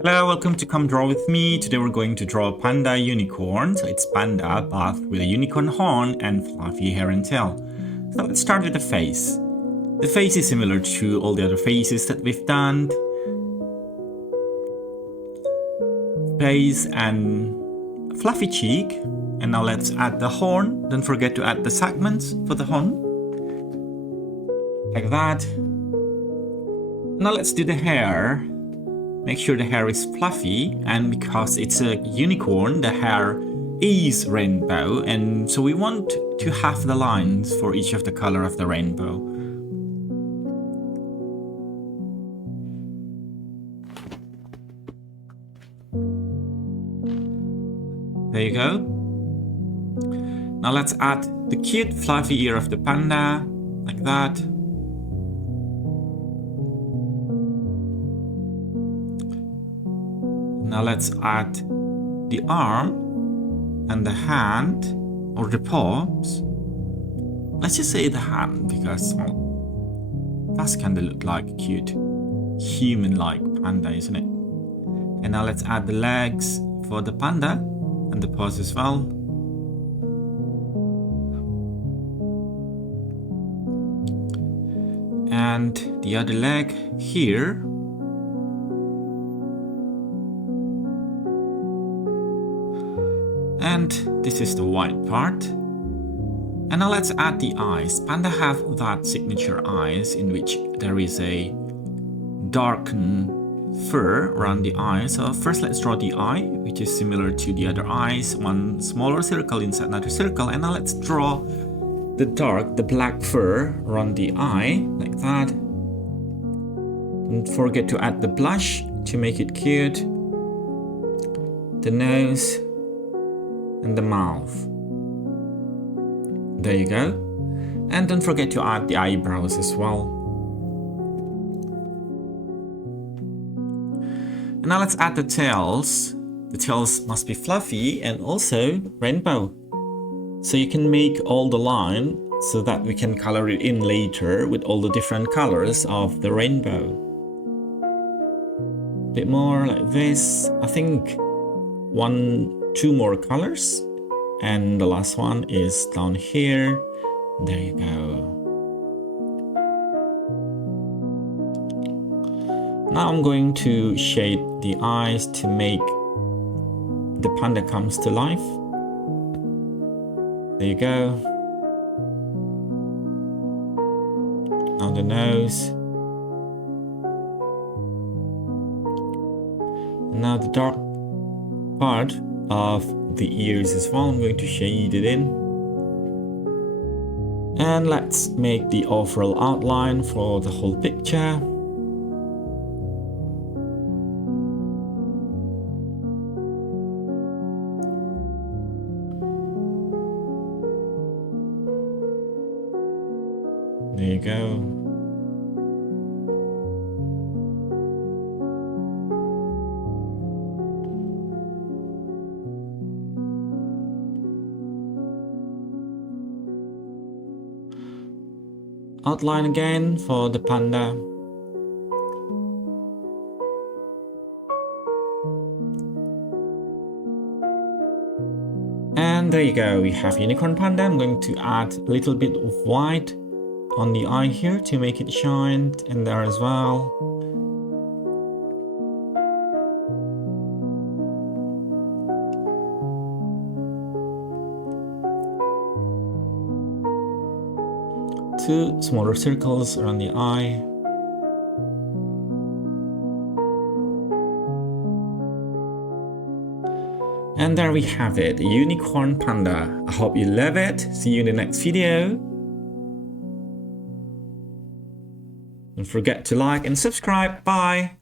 Hello, welcome to Come Draw With Me. Today we're going to draw a panda unicorn. So it's panda, but with a unicorn horn and fluffy hair and tail. So let's start with the face. The face is similar to all the other faces that we've done. Face and fluffy cheek. And now let's add the horn. Don't forget to add the segments for the horn. Like that. Now let's do the hair. Make sure the hair is fluffy, and because it's a unicorn, the hair is rainbow, and so we want to have the lines for each of the color of the rainbow. There you go. Now let's add the cute fluffy ear of the panda, like that. Now let's add the arm and the hand, or the paws. Let's just say the hand, because that's kind of look like a cute human-like panda, isn't it? And now let's add the legs for the panda and the paws as well. And the other leg here. And this is the white part. And now let's add the eyes. Panda have that signature eyes in which there is a darkened fur around the eye. So first let's draw the eye, which is similar to the other eyes. One smaller circle inside another circle. And now let's draw the black fur around the eye, like that. Don't forget to add the blush to make it cute. The nose. And the mouth. There you go. And don't forget to add the eyebrows as well. And now let's add the tails. The tails must be fluffy and also rainbow. So you can make all the line so that we can color it in later with all the different colors of the rainbow. A bit more like this. I think two more colors, and the last one is down here. There you go. Now I'm going to shade the eyes to make the panda comes to life. There you go. Now the nose. And now the dark part of the ears as well. I'm going to shade it in. And let's make the overall outline for the whole picture. There you go. Outline again for the panda. And there you go, we have unicorn panda. I'm going to add a little bit of white on the eye here to make it shine, and there as well. Two smaller circles around the eye. And there we have it, a unicorn panda. I hope you love it. See you in the next video. Don't forget to like and subscribe. Bye.